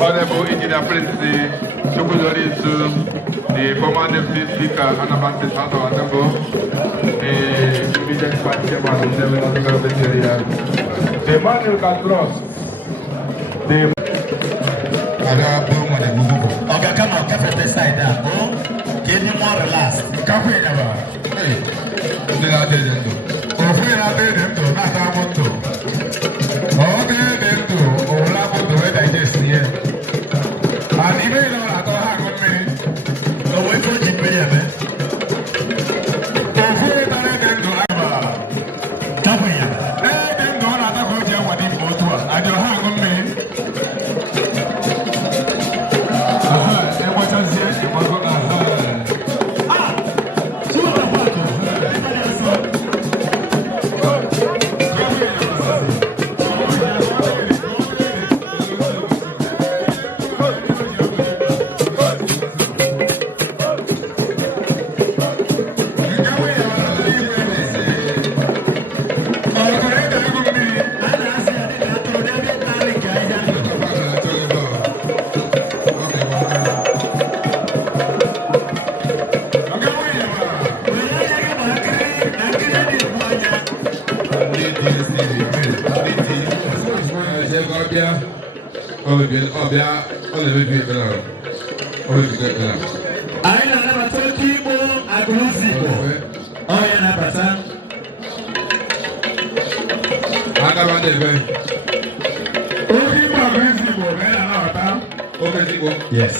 Honorable Engineer Prince Chukudorisu, the former Deputy Speaker, Anabansis House of Assembly, the immediate party chairman of the area, the Manuel Castros, the okay, come on, come from the side now. Oh, get him more relaxed. Come here, never. Hey, the last agent. Oh, we are there, them to not have one to. Oh, there, them to. Oh, love to where I just see it. And even though I don't have one minute, no way for the player, man. oh, we are there, them to have a. Come here. Hey, them don't have to go to what they go to. I don't have one minute. Yes.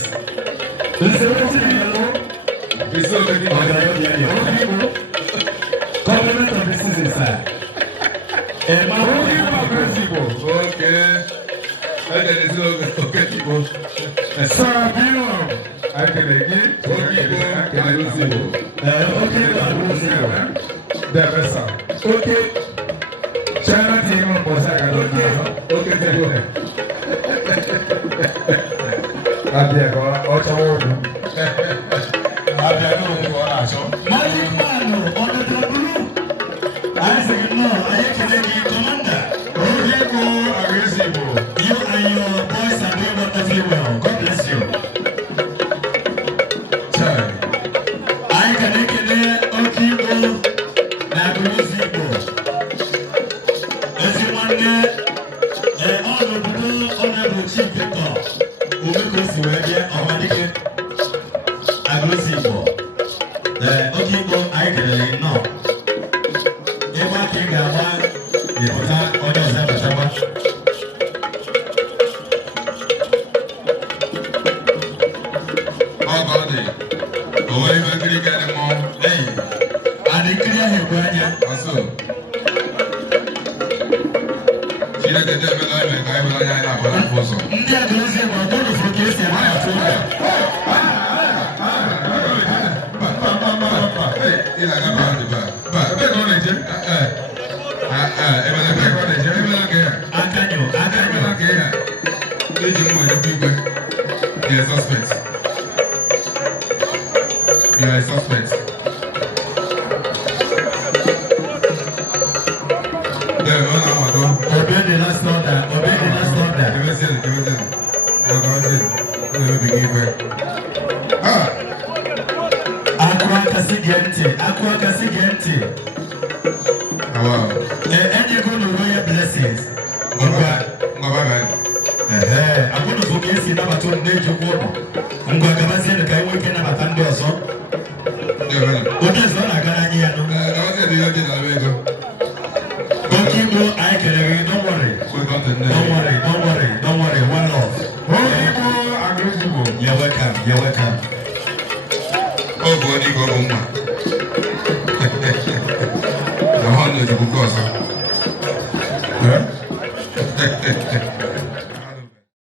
Compliment of the season, sir. Okay. China team on You and your boys are doing wonderfully well. God bless you. I can make it there. Okiko, Naguzibo. As you want there, honorable chief Victor, Ubekosi Webia, Omadike, Naguzibo. Okiko, I can know. Eva Kingawa, the others have a trouble. You are a suspect. Obey the last order. Obey the last order. Aqua Casigente. Wow. And you're going to royal blessings. I'm going to focus in number 2 major water. I'm going to say the guy working about $10. What is not a Ghanaian? Don't worry. Don't worry. One love. You're welcome. Oh, God, you go home. The 100 of course.